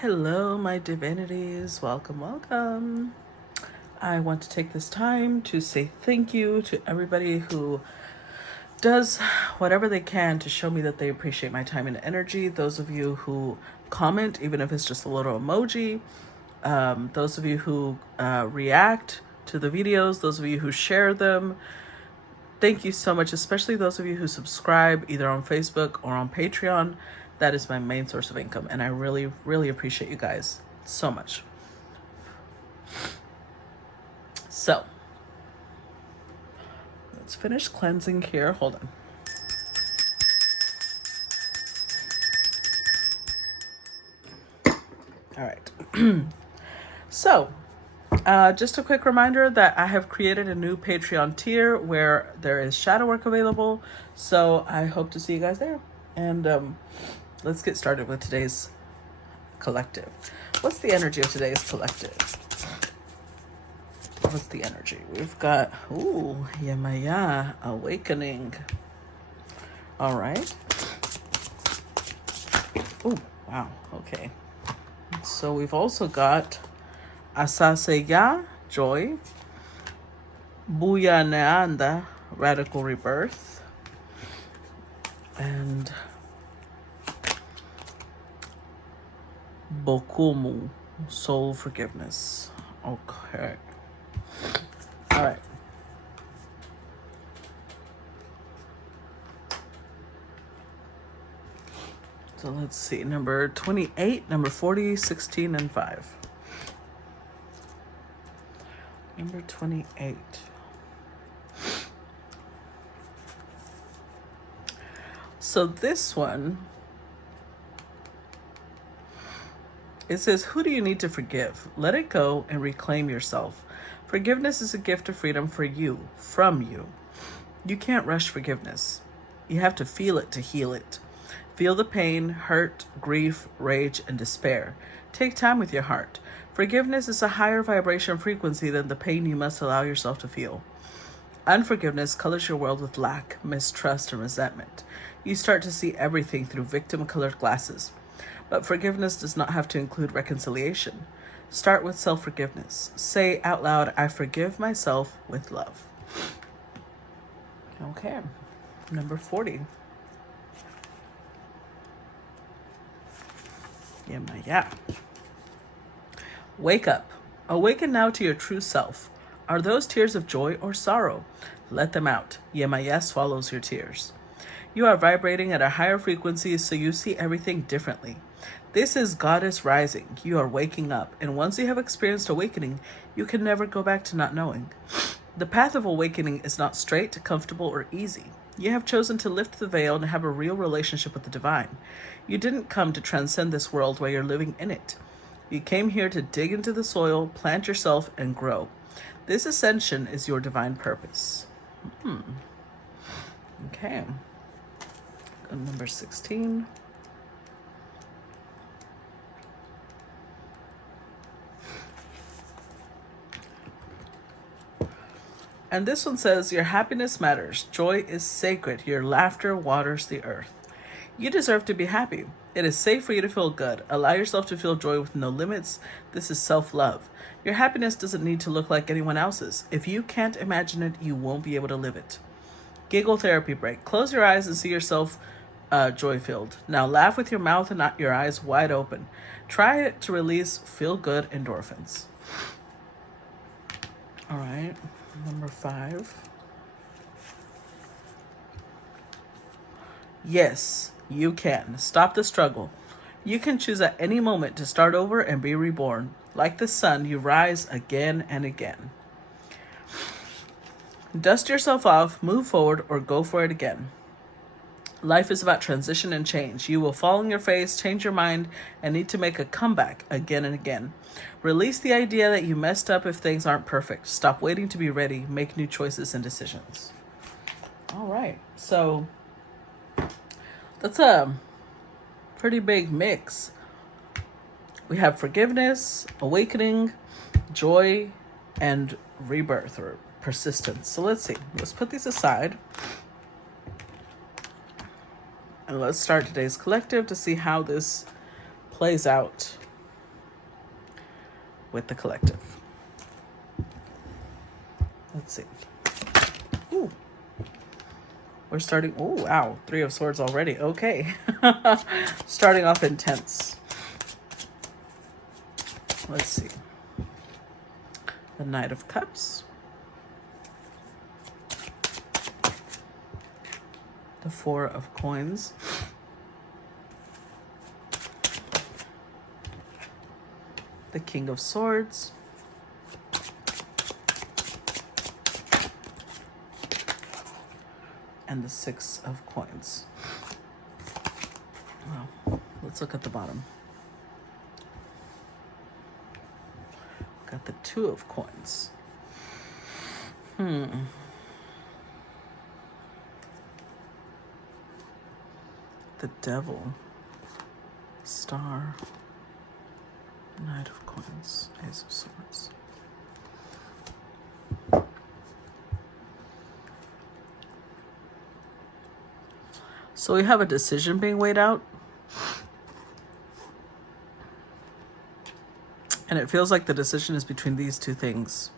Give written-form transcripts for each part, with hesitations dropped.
Hello, my divinities. Welcome, welcome. I want to take this time to say thank you to everybody who does whatever they can to show me that they appreciate my time and energy. Those of you who comment, even if it's just a little emoji. Those of you who react to the videos. Those of you who share them. Thank you so much, especially those of you who subscribe either on Facebook or on Patreon. That is my main source of income, and I really, really appreciate you guys so much. So, let's finish cleansing here. Hold on. All right. So, just a quick reminder that I have created a new Patreon tier where there is shadow work available. So I hope to see you guys there. And let's get started with today's collective. What's the energy of today's collective? What's the energy? We've got, Yamaya, awakening. All right. Oh, wow. Okay. So we've also got Asaseya, joy. Buya Neanda, radical rebirth. And Bokumu, soul forgiveness. Okay. All right. So let's see. Number 28, number 40, 16, and 5. Number 28. So this one, it says, who do you need to forgive? Let it go and reclaim yourself. Forgiveness is a gift of freedom for you, from you. You can't rush forgiveness. You have to feel it to heal it. Feel the pain, hurt, grief, rage, and despair. Take time with your heart. Forgiveness is a higher vibration frequency than the pain you must allow yourself to feel. Unforgiveness colors your world with lack, mistrust, and resentment. You start to see everything through victim-colored glasses. But forgiveness does not have to include reconciliation. Start with self-forgiveness. Say out loud, I forgive myself with love. Okay, number 40. Yeah. Wake up. Awaken now to your true self. Are those tears of joy or sorrow? Let them out. Yemaya swallows your tears. You are vibrating at a higher frequency, so you see everything differently. This is Goddess rising. You are waking up, and once you have experienced awakening, you can never go back to not knowing. The path of awakening is not straight, comfortable, or easy. You have chosen to lift the veil and have a real relationship with the divine. You didn't come to transcend this world while you're living in it. You came here to dig into the soil, plant yourself, and grow. This ascension is your divine purpose. Okay. Go to number 16. And this one says, your happiness matters. Joy is sacred. Your laughter waters the earth. You deserve to be happy. It is safe for you to feel good. Allow yourself to feel joy with no limits. This is self-love. Your happiness doesn't need to look like anyone else's. If you can't imagine it, you won't be able to live it. Giggle therapy break. Close your eyes and see yourself joy-filled. Now laugh with your mouth and not your eyes wide open. Try it to release feel-good endorphins. All right. Number 5. Yes, you can. Stop the struggle. You can choose at any moment to start over and be reborn. Like the sun, you rise again and again. Dust yourself off, move forward, or go for it again. Life is about transition and change. You will fall on your face, change your mind, and need to make a comeback again and again. Release the idea that you messed up if things aren't perfect. Stop waiting to be ready. Make new choices and decisions. All right. So that's a pretty big mix. We have forgiveness, awakening, joy, and rebirth or persistence. So let's see. Let's put these aside. And let's start today's collective to see how this plays out with the collective. Let's see. Ooh. We're starting, oh wow, 3 of Swords already. Okay. Starting off intense. Let's see. The Knight of Cups. The 4 of Coins. The King of Swords. And the 6 of Coins. Wow. Let's look at the bottom. Got the 2 of Coins. The Devil. Star. Knight of Coins. Ace of Swords. So we have a decision being weighed out. And it feels like the decision is between these 2 things.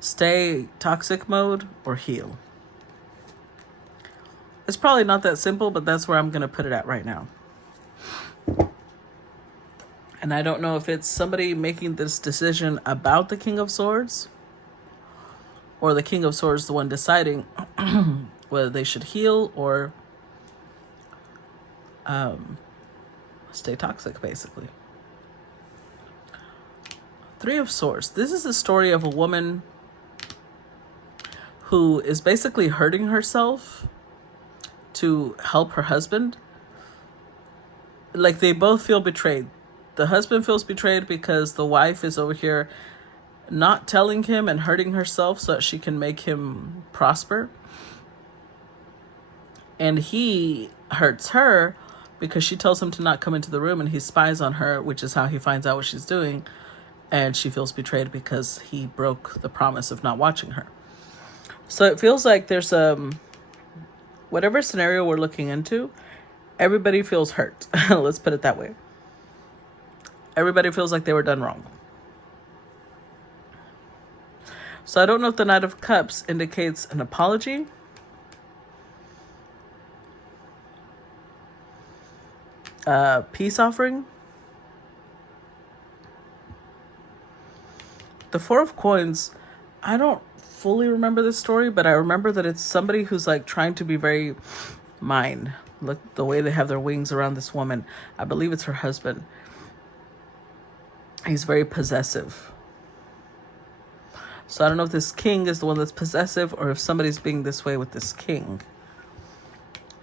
Stay toxic mode or heal. It's probably not that simple, but that's where I'm going to put it at right now. And I don't know if it's somebody making this decision about the King of Swords, or the King of Swords the one deciding whether they should heal or stay toxic, basically. 3 of Swords. This is the story of a woman who is basically hurting herself to help her husband. Like, they both feel betrayed. The husband feels betrayed because the wife is over here not telling him and hurting herself so that she can make him prosper. And he hurts her because she tells him to not come into the room, and he spies on her, which is how he finds out what she's doing. And she feels betrayed because he broke the promise of not watching her. So it feels like there's whatever scenario we're looking into, everybody feels hurt. Let's put it that way. Everybody feels like they were done wrong. So I don't know if the Knight of Cups indicates an apology, peace offering. The 4 of Coins, I don't fully remember this story, but I remember that it's somebody who's like trying to be very mine. Look, the way they have their wings around this woman. I believe it's her husband. He's very possessive. So I don't know if this king is the one that's possessive or if somebody's being this way with this king.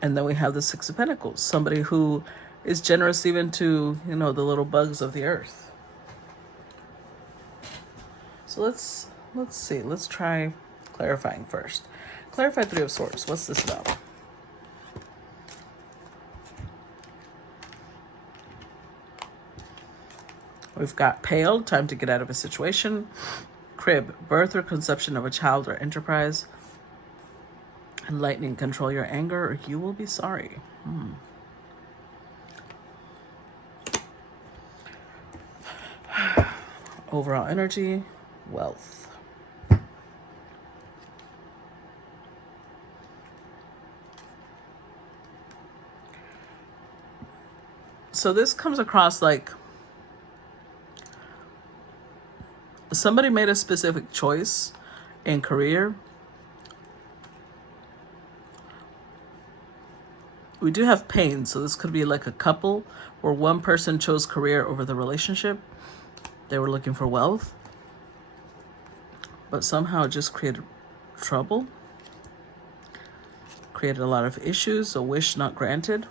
And then we have the 6 of Pentacles. Somebody who is generous even to, the little bugs of the earth. So let's see. Let's try clarifying first. Clarify 3 of Swords. What's this about? We've got Pale, time to get out of a situation. Crib, birth or conception of a child or enterprise. And Lightning, control your anger or you will be sorry. Overall energy, wealth. So this comes across like somebody made a specific choice in career. We do have pain, so this could be like a couple where one person chose career over the relationship. They were looking for wealth, but somehow it just created trouble, created a lot of issues, a wish not granted.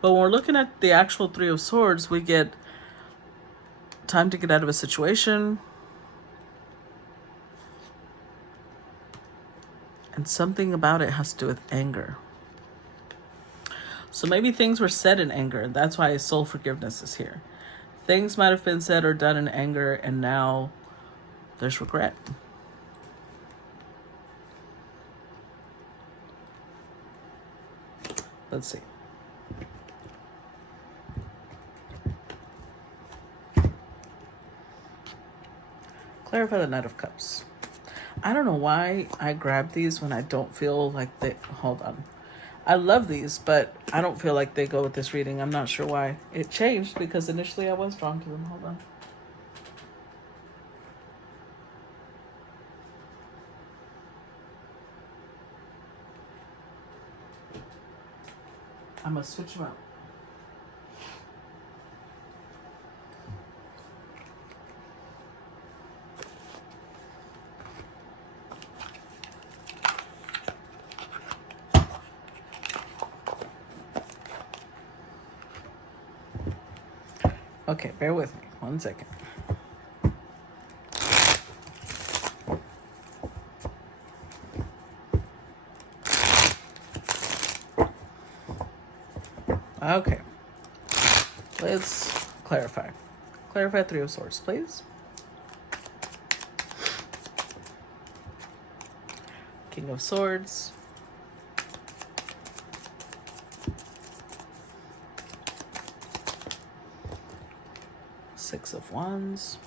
But when we're looking at the actual 3 of Swords, we get time to get out of a situation, and something about it has to do with anger. So maybe things were said in anger, and that's why soul forgiveness is here. Things might have been said or done in anger, and now there's regret. Let's see. Clarify the Knight of Cups. I don't know why I grab these when I don't feel like they... Hold on. I love these, but I don't feel like they go with this reading. I'm not sure why. It changed because initially I was drawn to them. Hold on. I'm going to switch them out. Okay, bear with me. 1 second. Okay. Let's clarify. Clarify Three of Swords, please. King of Swords. Six of Wands.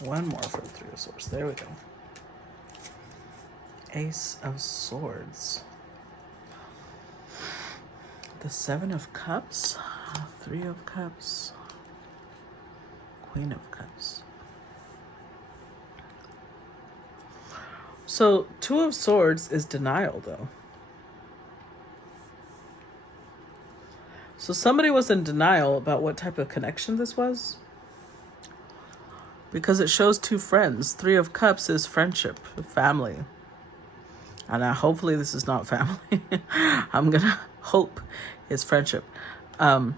One more for the Three of Swords. There we go. Ace of Swords. The Seven of Cups. Three of Cups. Queen of Cups. So Two of Swords is denial, though. So somebody was in denial about what type of connection this was. Because it shows two friends. Three of Cups is friendship, family. And hopefully this is not family. I'm going to hope it's friendship. But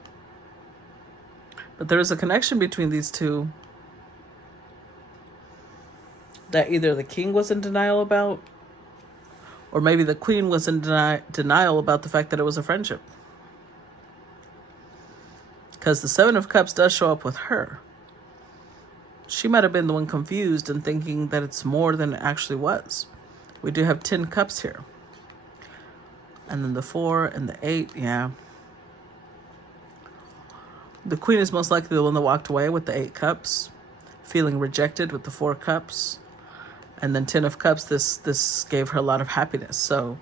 there is a connection between these two that either the king was in denial about, or maybe the queen was in denial about the fact that it was a friendship. Because the Seven of Cups does show up with her. She might have been the one confused and thinking that it's more than it actually was. We do have 10 cups here. And then the 4 and the 8, yeah. The queen is most likely the one that walked away with the 8 cups, feeling rejected with the 4 cups. And then 10 of cups, this gave her a lot of happiness. So,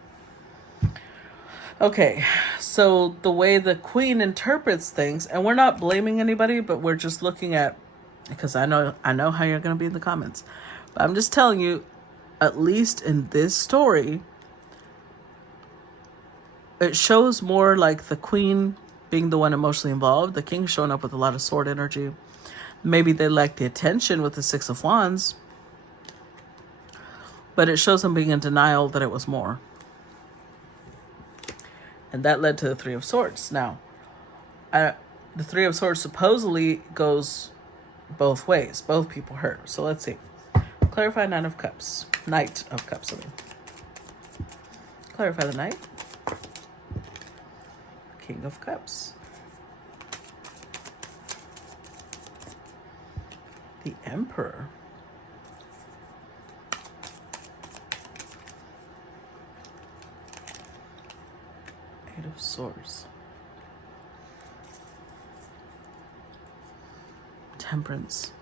okay. So the way the queen interprets things, and we're not blaming anybody, but we're just looking at, because I know how you're going to be in the comments. But I'm just telling you, at least in this story, it shows more like the queen being the one emotionally involved. The king showing up with a lot of sword energy. Maybe they lacked the attention with the Six of Wands. But it shows them being in denial that it was more. And that led to the Three of Swords. Now, the Three of Swords supposedly goes both ways. Both people hurt. So let's see. Clarify Knight of Cups. I mean. Clarify the Knight. King of Cups. The Emperor. Eight of Swords. Temperance.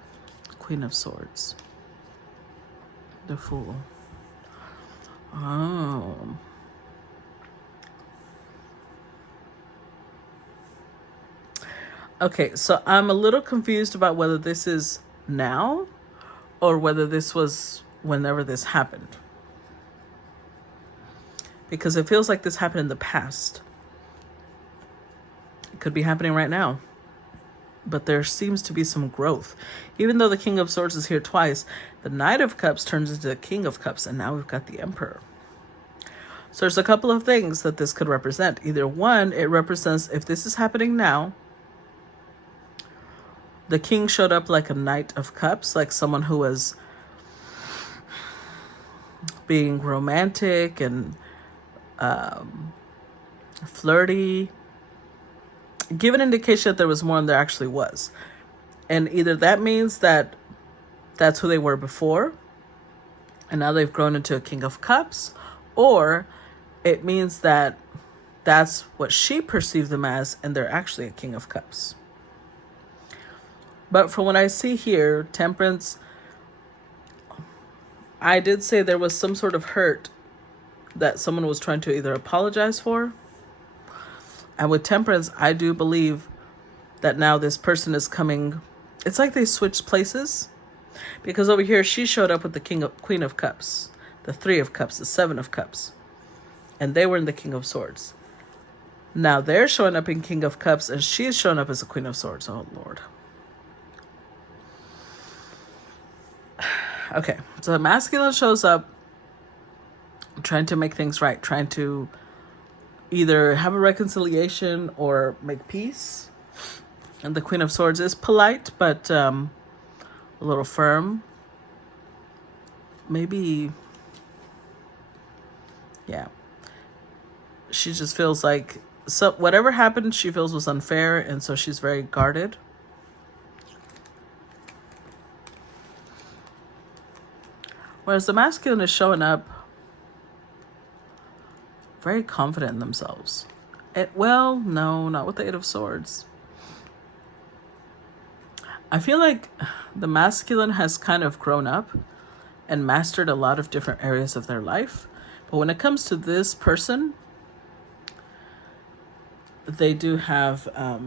Queen of Swords. The Fool. Oh. Okay, so I'm a little confused about whether this is now or whether this was whenever this happened. Because it feels like this happened in the past. It could be happening right now. But there seems to be some growth. Even though the King of Swords is here twice, the Knight of Cups turns into the King of Cups, and now we've got the Emperor. So there's a couple of things that this could represent. Either one, it represents, if this is happening now, the king showed up like a Knight of Cups, like someone who was being romantic and flirty. Give an indication that there was more than there actually was. And either that means that that's who they were before, and now they've grown into a King of Cups, or it means that that's what she perceived them as, and they're actually a King of Cups. But from what I see here, Temperance, I did say there was some sort of hurt that someone was trying to either apologize for. And with Temperance, I do believe that now this person is coming. It's like they switched places. Because over here, she showed up with the Queen of Cups, the Three of Cups, the Seven of Cups. And they were in the King of Swords. Now they're showing up in King of Cups, and she's showing up as the Queen of Swords. Oh, Lord. Okay, so the masculine shows up trying to make things right, trying to either have a reconciliation or make peace. And the Queen of Swords is polite, but a little firm. Maybe, yeah. She just feels like whatever happened, she feels was unfair, and so she's very guarded. Whereas the masculine is showing up very confident in themselves. Well, no, not with the Eight of Swords. I feel like the masculine has kind of grown up and mastered a lot of different areas of their life. But when it comes to this person, they do have I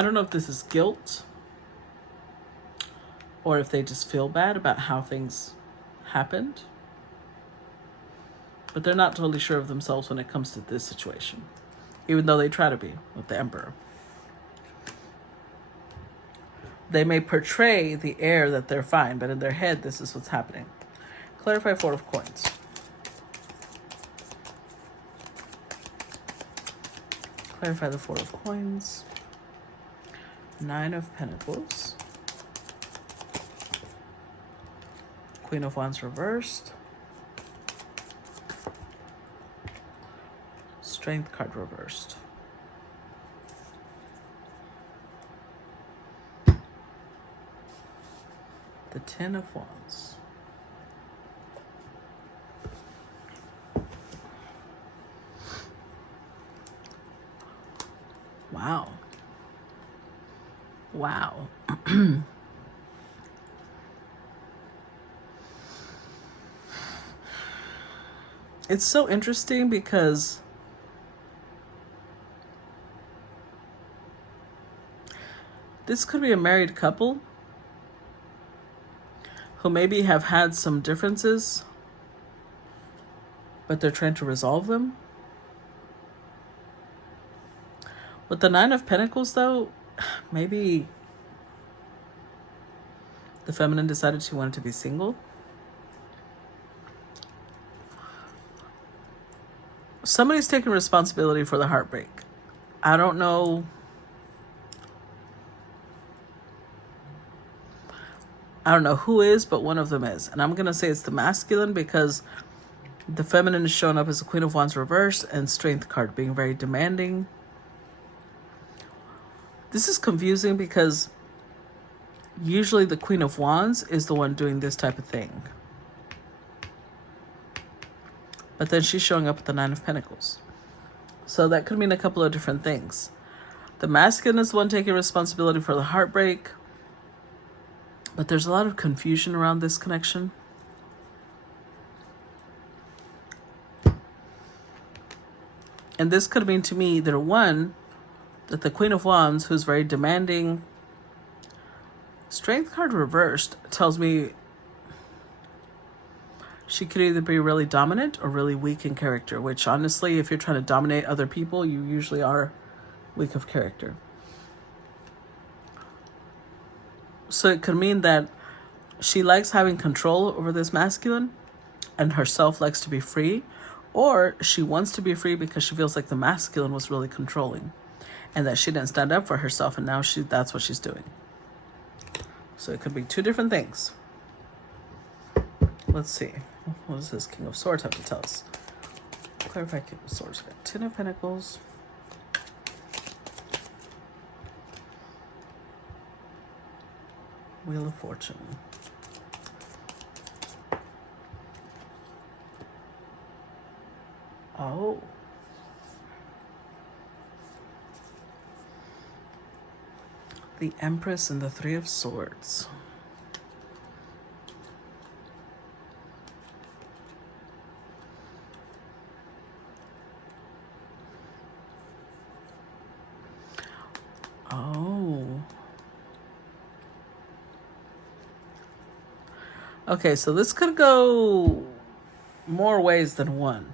don't know if this is guilt or if they just feel bad about how things happened. But they're not totally sure of themselves when it comes to this situation, even though they try to be with the Emperor. They may portray the air that they're fine, but in their head, this is what's happening. Clarify Four of Coins. Clarify the Four of Coins. Nine of Pentacles. Queen of Wands reversed. Strength card reversed. The Ten of Wands. Wow. Wow. It's so interesting because this could be a married couple who maybe have had some differences, but they're trying to resolve them. With the Nine of Pentacles, though, maybe the feminine decided she wanted to be single. Somebody's taking responsibility for the heartbreak. I don't know. I don't know who is, but one of them is. And I'm going to say it's the masculine because the feminine is showing up as the Queen of Wands reversed and Strength card being very demanding. This is confusing because usually the Queen of Wands is the one doing this type of thing. But then she's showing up with the Nine of Pentacles. So that could mean a couple of different things. The masculine is the one taking responsibility for the heartbreak. But there's a lot of confusion around this connection. And this could mean to me either one, that the Queen of Wands, who's very demanding, Strength card reversed tells me she could either be really dominant or really weak in character, which honestly, if you're trying to dominate other people, you usually are weak of character. So it could mean that she likes having control over this masculine and herself likes to be free, or she wants to be free because she feels like the masculine was really controlling and that she didn't stand up for herself, and now that's what she's doing. So it could be two different things. Let's see. What does this King of Swords have to tell us? Clarify King of Swords. We got Ten of Pentacles. Wheel of Fortune. Oh. The Empress and the Three of Swords. Oh. Okay, so this could go more ways than one.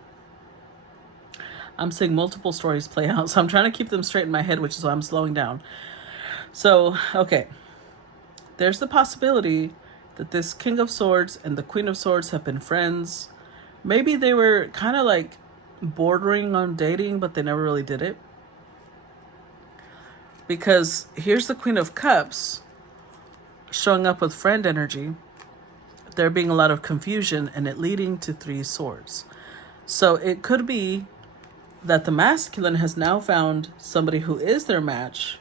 I'm seeing multiple stories play out, so I'm trying to keep them straight in my head, which is why I'm slowing down. So, okay. There's the possibility that this King of Swords and the Queen of Swords have been friends. Maybe they were kind of like bordering on dating, but they never really did it. Because here's the Queen of Cups showing up with friend energy. There being a lot of confusion and it leading to Three Swords. So it could be that the masculine has now found somebody who is their match.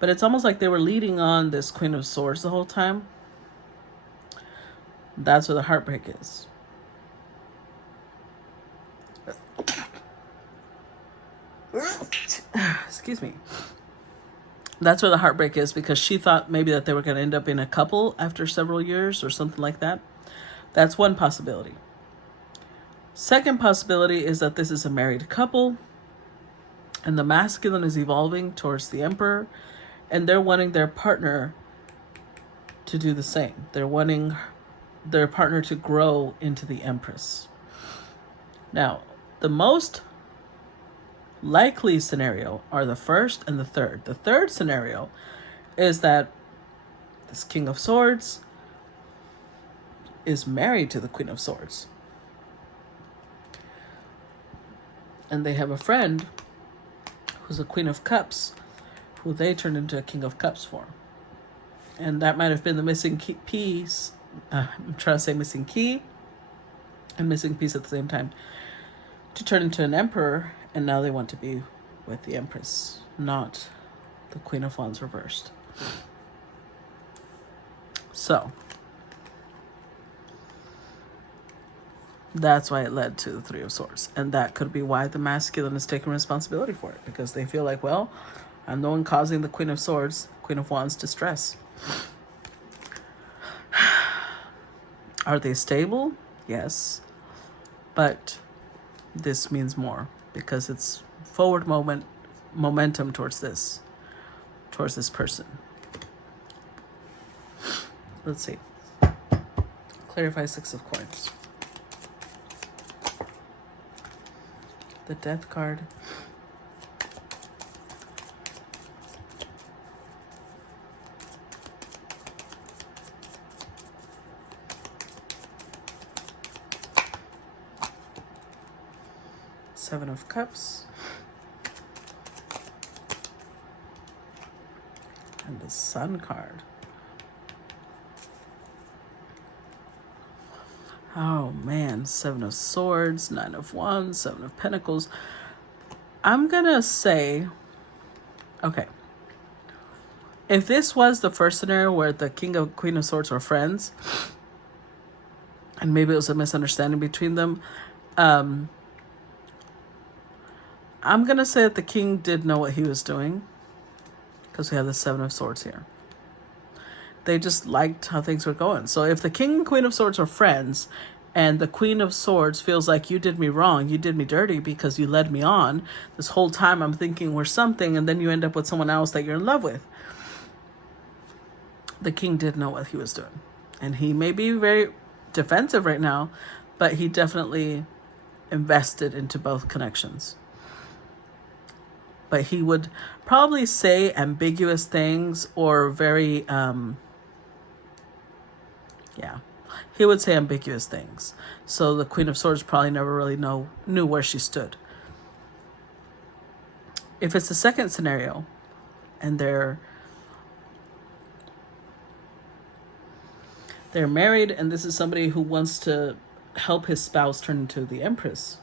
But it's almost like they were leading on this Queen of Swords the whole time. That's where the heartbreak is. Excuse me. That's where the heartbreak is, because she thought maybe that they were going to end up in a couple after several years or something like that. That's one possibility. Second possibility is that this is a married couple and the masculine is evolving towards the Emperor and they're wanting their partner to do the same. They're wanting their partner to grow into the Empress. Now, the most likely scenario are the first and the third. The third scenario is that this King of Swords is married to the Queen of Swords. And they have a friend who's a Queen of Cups, who they turned into a King of Cups for. And that might have been the missing piece. I'm trying to say missing key and missing piece at the same time, to turn into an emperor, and now they want to be with the Empress, not the Queen of Wands reversed. So that's why it led to the Three of Swords. And that could be why the masculine is taking responsibility for it, because they feel like, well, I'm the one causing the Queen of Swords, Queen of Wands distress. Are they stable? Yes. But this means more, because it's forward momentum towards this person. Let's see. Clarify Six of Coins. The Death card. Seven of Cups. And the Sun card. Oh man, Seven of Swords, Nine of Wands, Seven of Pentacles. I'm gonna say, okay, if this was the first scenario where the King of Queen of Swords were friends, and maybe it was a misunderstanding between them, I'm gonna say that the King did know what he was doing, because we have the Seven of Swords here. They just liked how things were going. So if the King and Queen of Swords are friends, and the Queen of Swords feels like you did me wrong, you did me dirty because you led me on, this whole time I'm thinking we're something, and then you end up with someone else that you're in love with. The King did know what he was doing. And he may be very defensive right now, but he definitely invested into both connections. But he would probably say ambiguous things, or very, he would say ambiguous things. So the Queen of Swords probably never really knew where she stood. If it's the second scenario, and they're married, and this is somebody who wants to help his spouse turn into the Empress,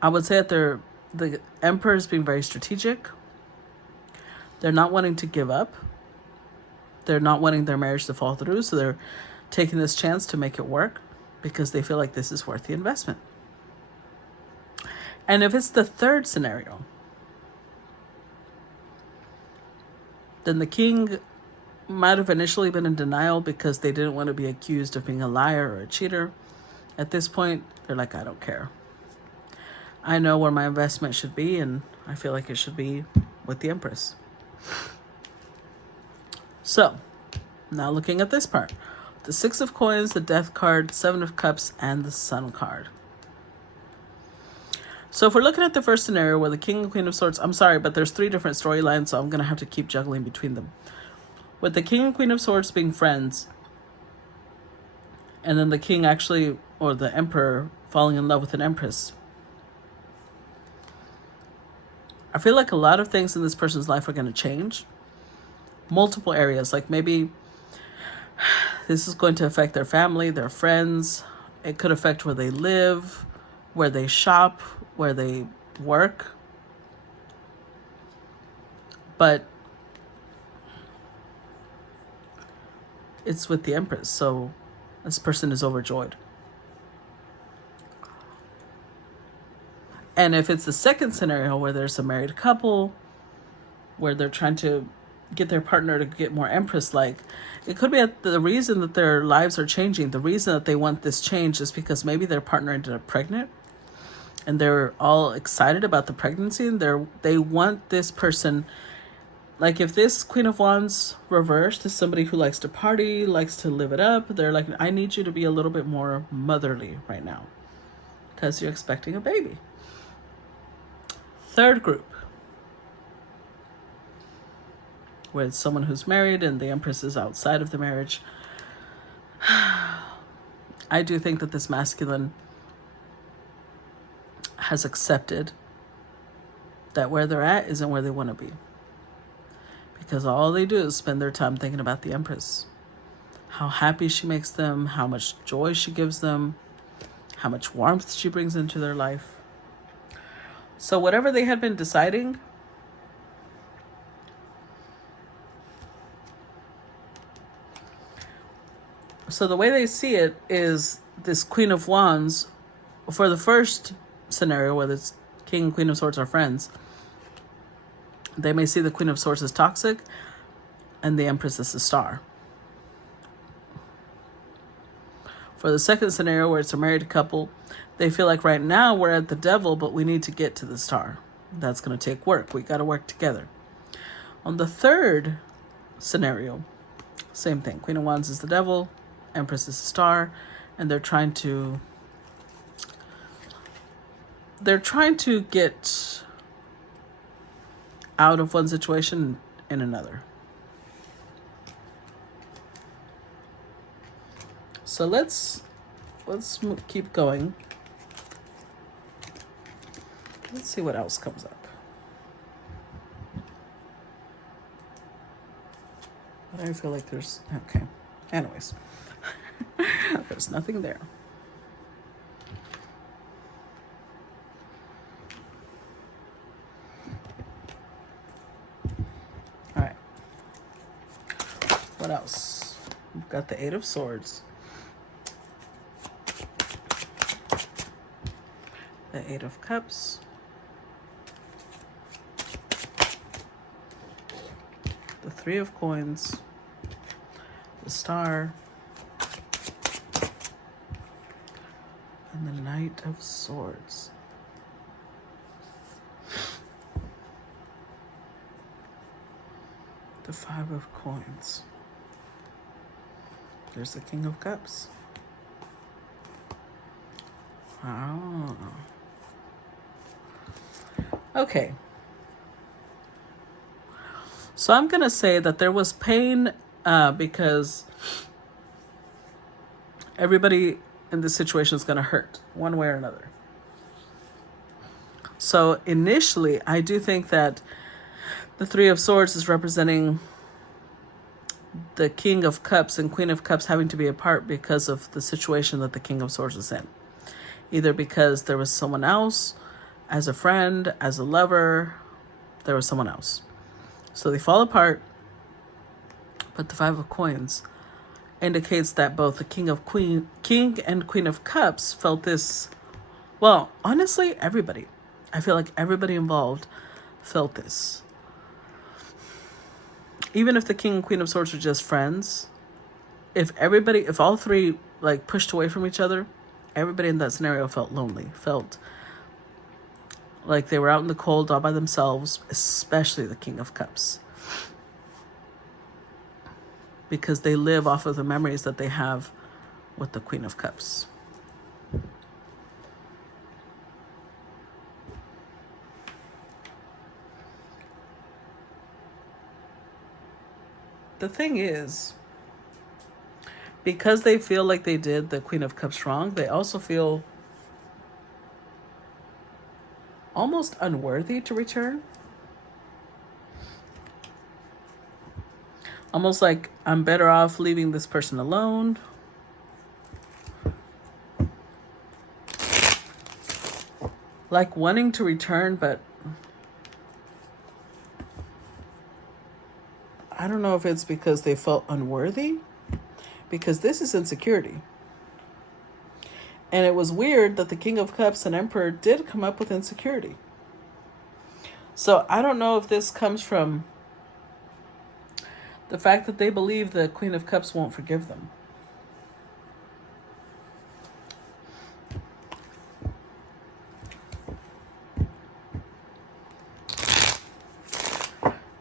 I would say that the Emperor is being very strategic. They're not wanting to give up. They're not wanting their marriage to fall through, so they're taking this chance to make it work because they feel like this is worth the investment. And if it's the third scenario, then the king might have initially been in denial because they didn't want to be accused of being a liar or a cheater. At this point, they're like, I don't care. I know where my investment should be, and I feel like it should be with the Empress. So, now looking at this part. The Six of Coins, the Death card, Seven of Cups, and the Sun card. So if we're looking at the first scenario where the King and Queen of Swords, I'm sorry, but there's 3 different storylines, so I'm going to have to keep juggling between them. With the King and Queen of Swords being friends, and then the King actually, or the Emperor, falling in love with an Empress. I feel like a lot of things in this person's life are going to change. Multiple areas, like maybe this is going to affect their family, their friends. It could affect where they live, where they shop, where they work. But it's with the Empress, so this person is overjoyed. And if it's the second scenario where there's a married couple, where they're trying to get their partner to get more Empress-like, it could be the reason that their lives are changing. The reason that they want this change is because maybe their partner ended up pregnant, and they're all excited about the pregnancy, and they want this person. Like if this Queen of Wands reversed is somebody who likes to party, likes to live it up, they're like, I need you to be a little bit more motherly right now because you're expecting a baby. Third group, where it's someone who's married and the Empress is outside of the marriage. I do think that this masculine has accepted that where they're at isn't where they want to be. Because all they do is spend their time thinking about the Empress. How happy she makes them, how much joy she gives them, how much warmth she brings into their life. So whatever they had been deciding, so the way they see it is this Queen of Wands, for the first scenario where this King and Queen of Swords are friends, they may see the Queen of Swords as toxic and the Empress as a star. For the second scenario where it's a married couple, they feel like right now we're at the devil, but we need to get to the star. That's going to take work. We got to work together. On the third scenario, same thing. Queen of Wands is the devil, Empress is the star, and they're trying to get out of one situation in another. So let's keep going. Let's see what else comes up. But I feel like there's, okay. Anyways, there's nothing there. All right. What else? We've got the Eight of Swords. The Eight of Cups. The Three of Coins. The Star. And the Knight of Swords. The Five of Coins. There's the King of Cups. Oh. Okay. So I'm going to say that there was pain because everybody in this situation is going to hurt one way or another. So initially, I do think that the Three of Swords is representing the King of Cups and Queen of Cups having to be apart because of the situation that the King of Swords is in. Either because there was someone else, as a friend, as a lover, there was someone else. So they fall apart, but the Five of Coins indicates that both the King and Queen of Cups felt this. Well, honestly, everybody. I feel like everybody involved felt this. Even if the King and Queen of Swords were just friends, if all three like pushed away from each other, everybody in that scenario felt lonely, felt like they were out in the cold all by themselves, especially the King of Cups. Because they live off of the memories that they have with the Queen of Cups. The thing is, because they feel like they did the Queen of Cups wrong, they also feel almost unworthy to return. Almost like I'm better off leaving this person alone. Like wanting to return, but I don't know if it's because they felt unworthy, because this is insecurity. And it was weird that the King of Cups and Emperor did come up with insecurity. So I don't know if this comes from the fact that they believe the Queen of Cups won't forgive them.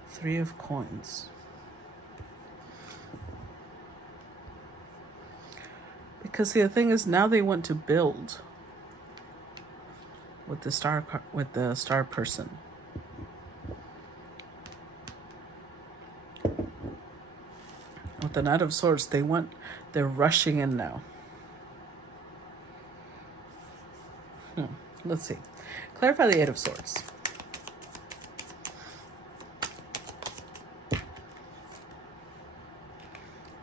Three of Coins. Because see, the thing is, now they want to build with the star person. With the Knight of Swords, they're rushing in now. Let's see. Clarify the Eight of Swords.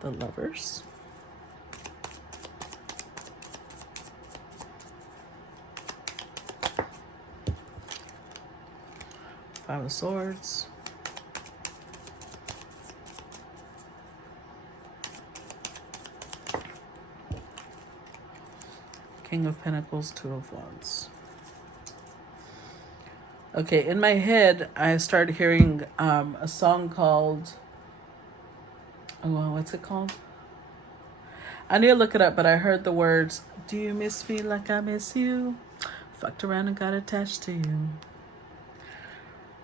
The Lovers. Five of Swords. King of Pentacles, Two of Wands. Okay, in my head, I started hearing a song called, what's it called? I need to look it up, but I heard the words, do you miss me like I miss you? Fucked around and got attached to you.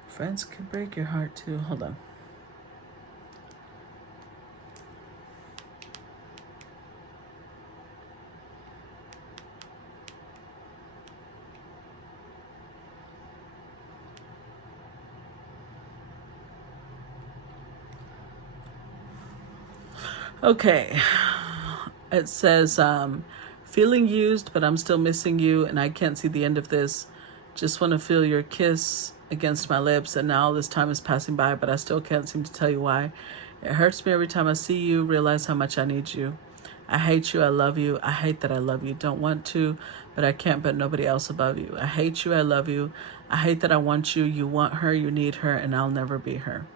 Friends can break your heart too. Hold on. Okay. It says, feeling used, but I'm still missing you, and I can't see the end of this. Just want to feel your kiss against my lips, and now this time is passing by, but I still can't seem to tell you why. It hurts me every time I see you, realize how much I need you. I hate you, I love you. I hate that I love you. Don't want to, but I can't put nobody else above you. I hate you, I love you. I hate that I want you. You want her, you need her, and I'll never be her.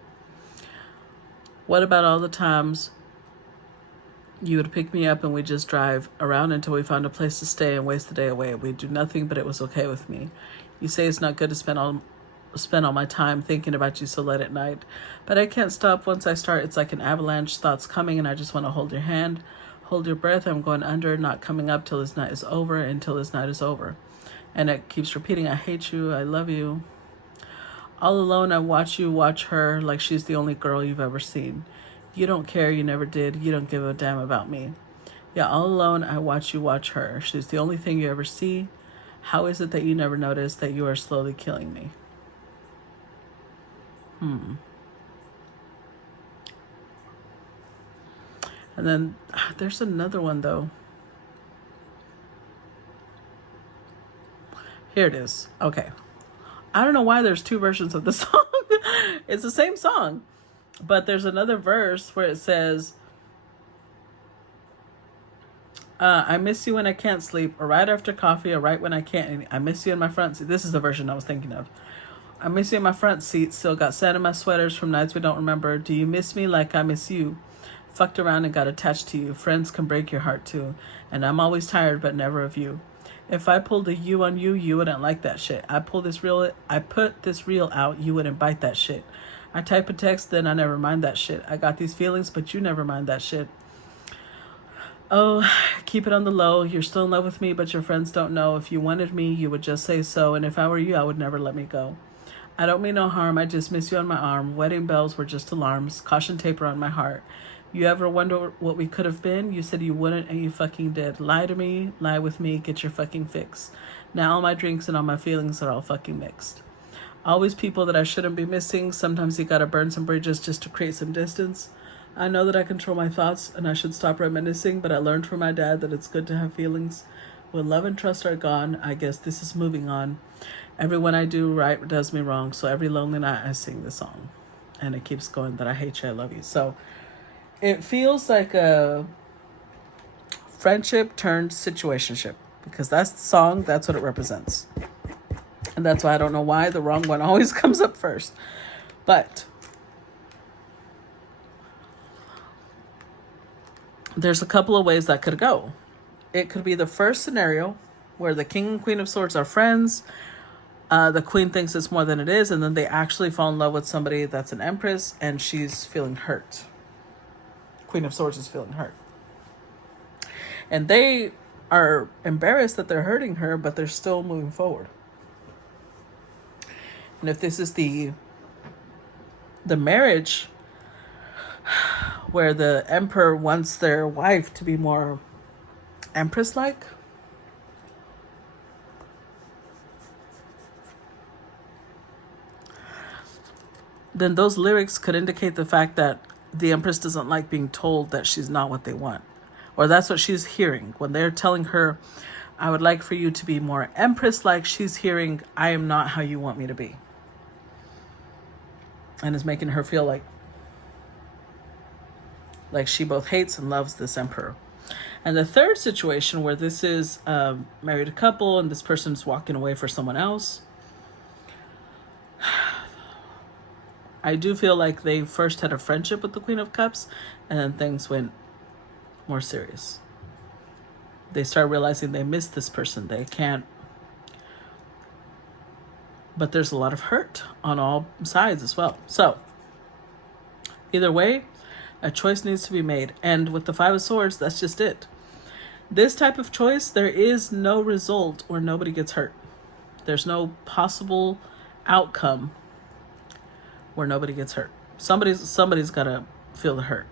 What about all the times you would pick me up and we just drive around until we found a place to stay and waste the day away? We'd do nothing, but it was okay with me. You say it's not good to spend all my time thinking about you so late at night, but I can't stop. Once I start, it's like an avalanche, thoughts coming, and I just want to hold your hand, hold your breath. I'm going under, not coming up till this night is over, until this night is over. And it keeps repeating, I hate you, I love you. All alone, I watch you watch her like she's the only girl you've ever seen. You don't care, you never did, you don't give a damn about me. Yeah, all alone, I watch you watch her. She's the only thing you ever see. How is it that you never notice that you are slowly killing me? And then there's another one, though. Here it is. Okay. I don't know why there's two versions of the song. It's the same song. But there's another verse where it says, I miss you when I can't sleep, or right after coffee, or right when I can't. I miss you in my front seat. This is the version I was thinking of. I miss you in my front seat. Still got sand in my sweaters from nights we don't remember. Do you miss me like I miss you? Fucked around and got attached to you. Friends can break your heart too. And I'm always tired, but never of you. If I pulled a you on you, you wouldn't like that shit. I put this reel out, you wouldn't bite that shit. I type a text, then I never mind that shit. I got these feelings, but you never mind that shit. Oh, keep it on the low. You're still in love with me, but your friends don't know. If you wanted me, you would just say so. And if I were you, I would never let me go. I don't mean no harm. I just miss you on my arm. Wedding bells were just alarms. Caution tape around my heart. You ever wonder what we could have been? You said you wouldn't, and you fucking did. Lie to me, lie with me, get your fucking fix. Now all my drinks and all my feelings are all fucking mixed. Always people that I shouldn't be missing. Sometimes you gotta burn some bridges just to create some distance. I know that I control my thoughts and I should stop reminiscing, but I learned from my dad that it's good to have feelings. When love and trust are gone, I guess this is moving on. Everyone I do right does me wrong, so every lonely night I sing this song. And it keeps going that I hate you, I love you. So it feels like a friendship turned situationship, because that's the song, that's what it represents. And that's why I don't know why the wrong one always comes up first. But there's a couple of ways that could go. It could be the first scenario where the king and queen of swords are friends. The queen thinks it's more than it is, and then they actually fall in love with somebody that's an empress, and she's feeling hurt. Queen of Swords is feeling hurt. And they are embarrassed that they're hurting her, but they're still moving forward. And if this is the marriage where the emperor wants their wife to be more empress-like, then those lyrics could indicate the fact that the empress doesn't like being told that she's not what they want. Or that's what she's hearing. When they're telling her, I would like for you to be more empress-like, she's hearing, I am not how you want me to be. And it's making her feel like she both hates and loves this emperor. And the third situation where this is a married couple and this person's walking away for someone else, I do feel like they first had a friendship with the Queen of Cups, and then things went more serious. They start realizing they miss this person. They can't. But there's a lot of hurt on all sides as well. So either way, a choice needs to be made. And with the Five of Swords, that's just it. This type of choice, there is no result where nobody gets hurt. There's no possible outcome where nobody gets hurt. Somebody's got to feel the hurt.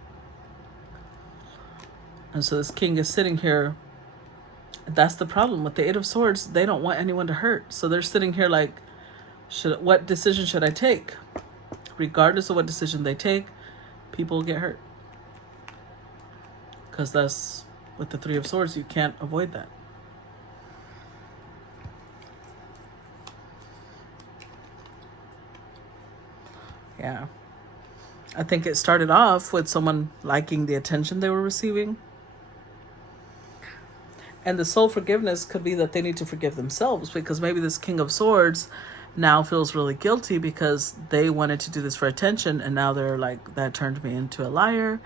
And so this king is sitting here. That's the problem with the Eight of Swords. They don't want anyone to hurt. So they're sitting here like, what decision should I take? Regardless of what decision they take, people get hurt. Because that's, with the Three of Swords, you can't avoid that. Yeah. I think it started off with someone liking the attention they were receiving. And the soul forgiveness could be that they need to forgive themselves, because maybe this King of Swords now feels really guilty because they wanted to do this for attention, and now they're like, that turned me into a liar,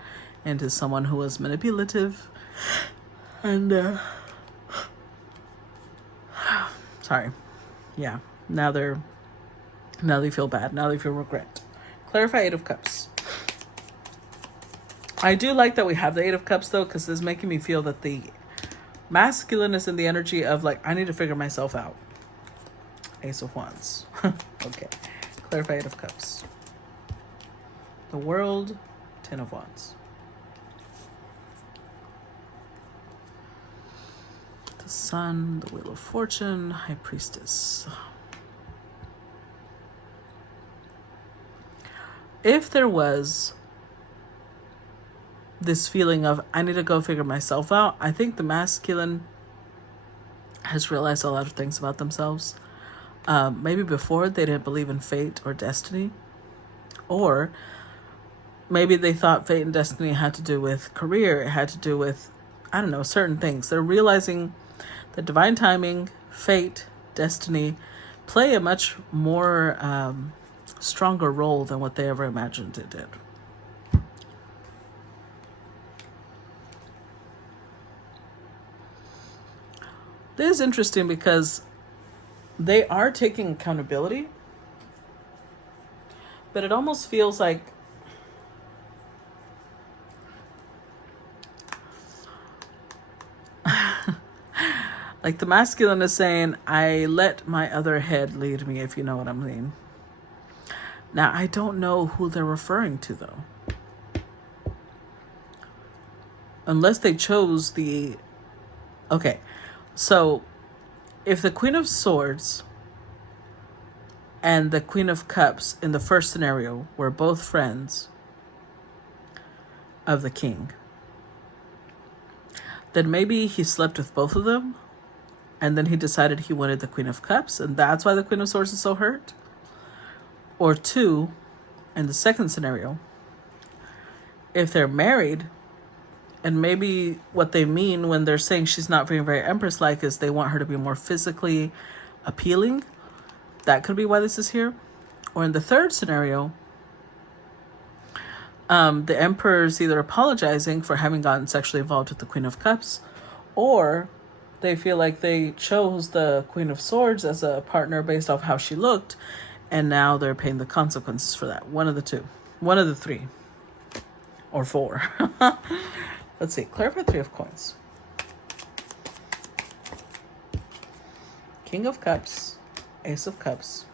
into someone who was manipulative. And sorry. Yeah. Now they feel bad. Now they feel regret. Clarify Eight of Cups. I do like that we have the Eight of Cups though, because it's making me feel that the masculine is in the energy of like, I need to figure myself out. Ace of Wands. Okay. Clarify Eight of Cups. The World, Ten of Wands. The Sun, the Wheel of Fortune, High Priestess. If there was this feeling of, I need to go figure myself out, I think the masculine has realized a lot of things about themselves. Maybe before they didn't believe in fate or destiny, or maybe they thought fate and destiny had to do with career. It had to do with, I don't know, certain things. They're realizing that divine timing, fate, destiny play a much more stronger role than what they ever imagined it did. This is interesting because they are taking accountability, but it almost feels like the masculine is saying, I let my other head lead me, if you know what I mean. Now, I don't know who they're referring to, though. Unless they chose the... Okay, so if the Queen of Swords and the Queen of Cups in the first scenario were both friends of the king, then maybe he slept with both of them, and then he decided he wanted the Queen of Cups, and that's why the Queen of Swords is so hurt. Or two, in the second scenario, if they're married, and maybe what they mean when they're saying she's not being very Empress-like is they want her to be more physically appealing. That could be why this is here. Or in the third scenario, the Emperor's either apologizing for having gotten sexually involved with the Queen of Cups, or they feel like they chose the Queen of Swords as a partner based off how she looked, and now they're paying the consequences for that. One of the two. One of the three. Or four. Let's see. Clarify 3 of coins. King of Cups. Ace of Cups.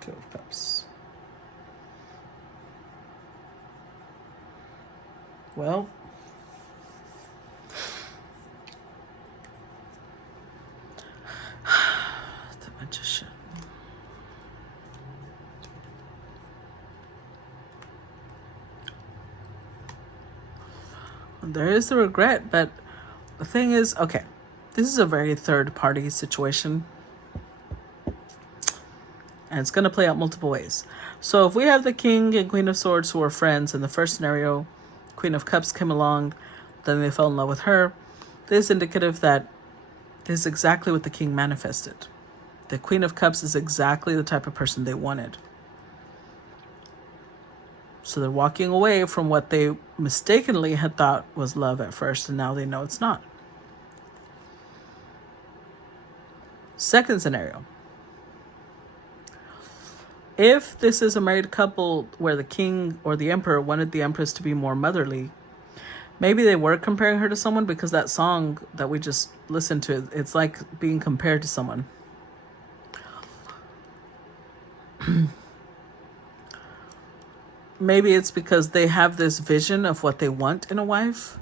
Two of Cups. Well, the Magician. There is the regret, but the thing is, okay, this is a very third-party situation, and it's going to play out multiple ways. So if we have the King and Queen of Swords who are friends in the first scenario, Queen of Cups came along, then they fell in love with her, this is indicative that this is exactly what the King manifested. The Queen of Cups is exactly the type of person they wanted. So they're walking away from what they mistakenly had thought was love at first, and now they know it's not. Second scenario. If this is a married couple where the king or the emperor wanted the empress to be more motherly, maybe they were comparing her to someone, because that song that we just listened to, it's like being compared to someone. Maybe it's because they have this vision of what they want in a wife.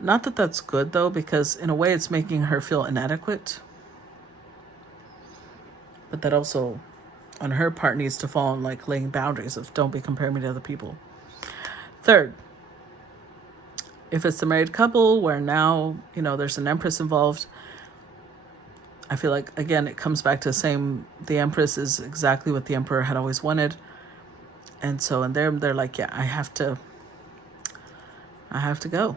Not that that's good, though, because in a way it's making her feel inadequate. But that also, on her part, needs to fall on like laying boundaries of don't be comparing me to other people. Third, if it's the married couple where now, there's an empress involved, I feel like, again, it comes back to the same, the empress is exactly what the emperor had always wanted. And so, and they're like, yeah, I have to go.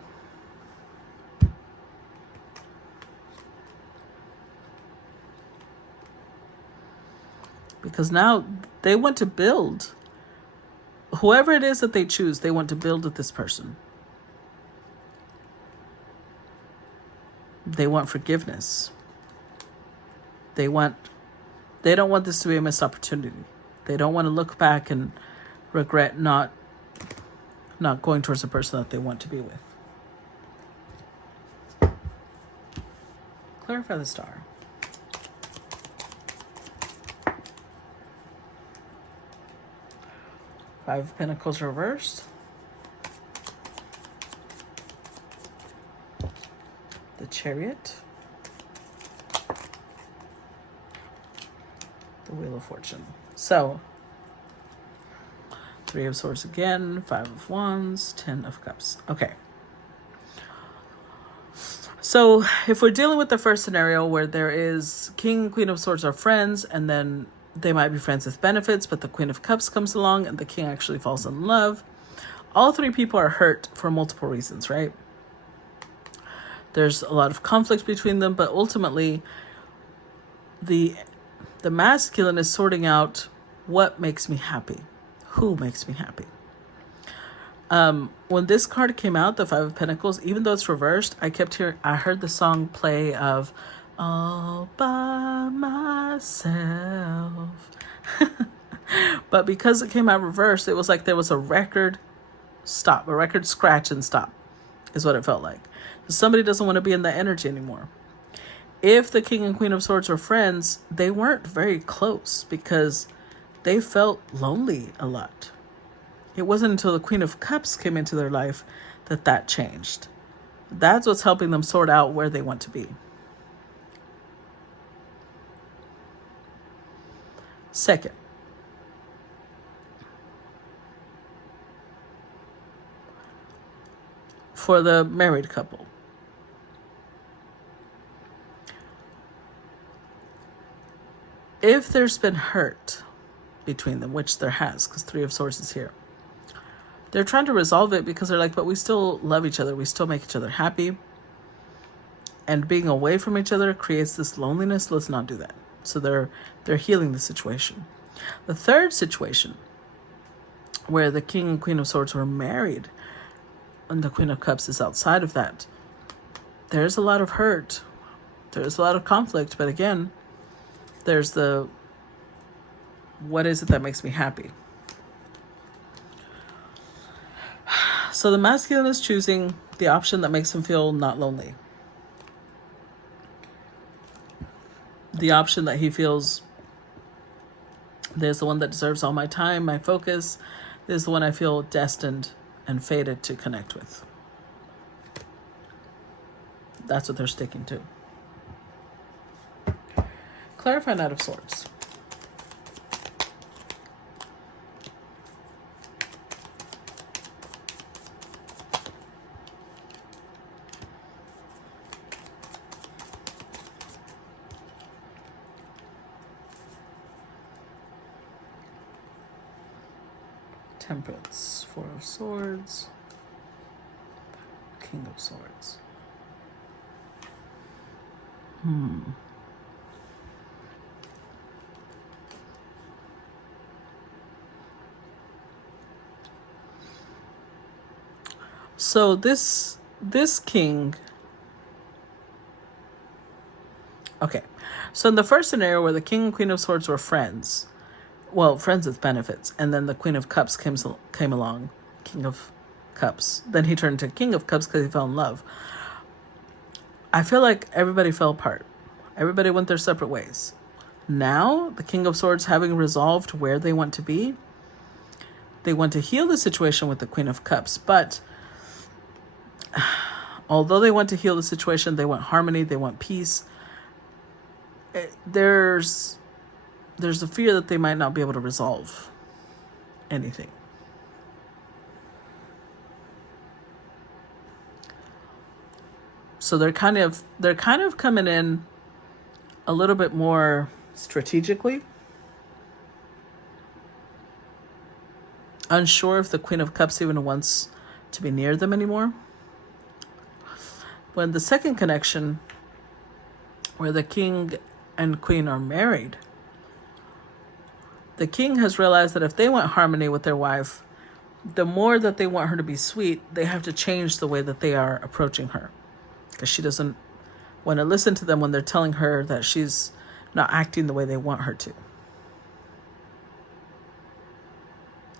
Because now they want to build. Whoever it is that they choose, they want to build with this person. They want forgiveness. They don't want this to be a missed opportunity. They don't want to look back and regret not going towards the person that they want to be with. Clarify the star. Five of Pentacles reversed. The Chariot. The Wheel of Fortune. So, Three of Swords again, Five of Wands, 10 of Cups. Okay. So if we're dealing with the first scenario where there is King and Queen of Swords are friends, and then They might be friends with benefits, but the Queen of Cups comes along and the King actually falls in love. All three people are hurt for multiple reasons, right? There's a lot of conflict between them, but ultimately the masculine is sorting out what makes me happy, who makes me happy. When this card came out, the Five of Pentacles, even though it's reversed, I heard the song play of All by Myself. But because it came out reversed, it was like there was a record scratch and stop, is what it felt like. Somebody doesn't want to be in that energy anymore. If the King and Queen of Swords were friends, they weren't very close because they felt lonely a lot. It wasn't until the Queen of Cups came into their life that changed. That's what's helping them sort out where they want to be. Second, for the married couple, if there's been hurt between them, which there has, because Three of Swords is here, they're trying to resolve it because they're like, but we still love each other. We still make each other happy. And being away from each other creates this loneliness. Let's not do that. So they're healing the situation. The third situation, where the King and Queen of Swords were married, and the Queen of Cups is outside of that, there's a lot of hurt. There's a lot of conflict. But again, there's what is it that makes me happy? So the masculine is choosing the option that makes him feel not lonely. The option that he feels, there's the one that deserves all my time, my focus. There's the one I feel destined and fated to connect with. That's what they're sticking to. Clarify Knight of Swords. Temperance, Four of Swords, King of Swords. So this king. Okay, so in the first scenario where the King and Queen of Swords were friends, well, friends with benefits, and then the Queen of Cups came along, King of Cups. Then he turned to King of Cups because he fell in love. I feel like everybody fell apart. Everybody went their separate ways. Now, the King of Swords having resolved where they want to be, they want to heal the situation with the Queen of Cups. But although they want to heal the situation, they want harmony, they want peace. There's a fear that they might not be able to resolve anything. So they're kind of coming in a little bit more strategically. Unsure if the Queen of Cups even wants to be near them anymore. When the second connection, where the King and Queen are married, the King has realized that if they want harmony with their wife, the more that they want her to be sweet, they have to change the way that they are approaching her. Because she doesn't want to listen to them when they're telling her that she's not acting the way they want her to.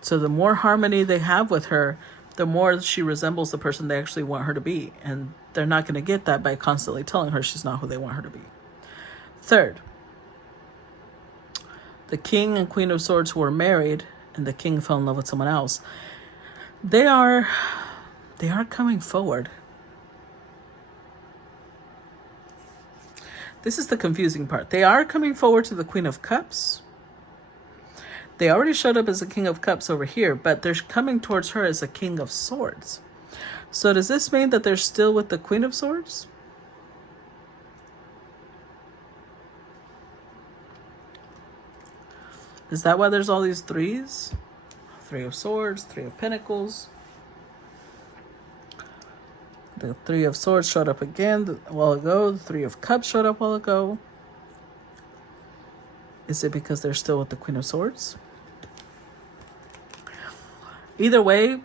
So the more harmony they have with her, the more she resembles the person they actually want her to be. And they're not going to get that by constantly telling her she's not who they want her to be. Third, the King and Queen of Swords who were married, and the King fell in love with someone else, they are coming forward. This is the confusing part. They are coming forward to the Queen of Cups. They already showed up as a King of Cups over here, but they're coming towards her as a King of Swords. So does this mean that they're still with the Queen of Swords? Is that why there's all these threes? Three of Swords, Three of Pentacles. The Three of Swords showed up again a while ago. The Three of Cups showed up a while ago. Is it because they're still with the Queen of Swords? Either way,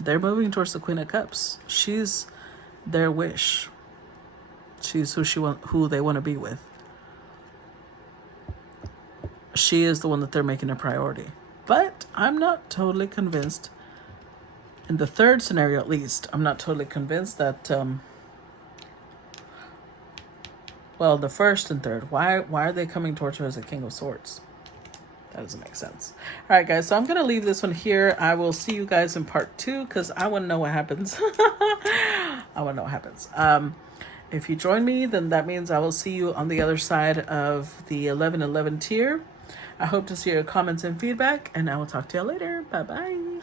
they're moving towards the Queen of Cups. She's their wish. She's who they want to be with. She is the one that they're making a priority. But I'm not totally convinced. In the third scenario, at least, I'm not totally convinced that, well, the first and third, why are they coming towards her as a King of Swords? That doesn't make sense. All right, guys, so I'm going to leave this one here. I will see you guys in part 2 because I want to know what happens. I want to know what happens. If you join me, then that means I will see you on the other side of the 11-11 tier. I hope to see your comments and feedback, and I will talk to you later. Bye-bye.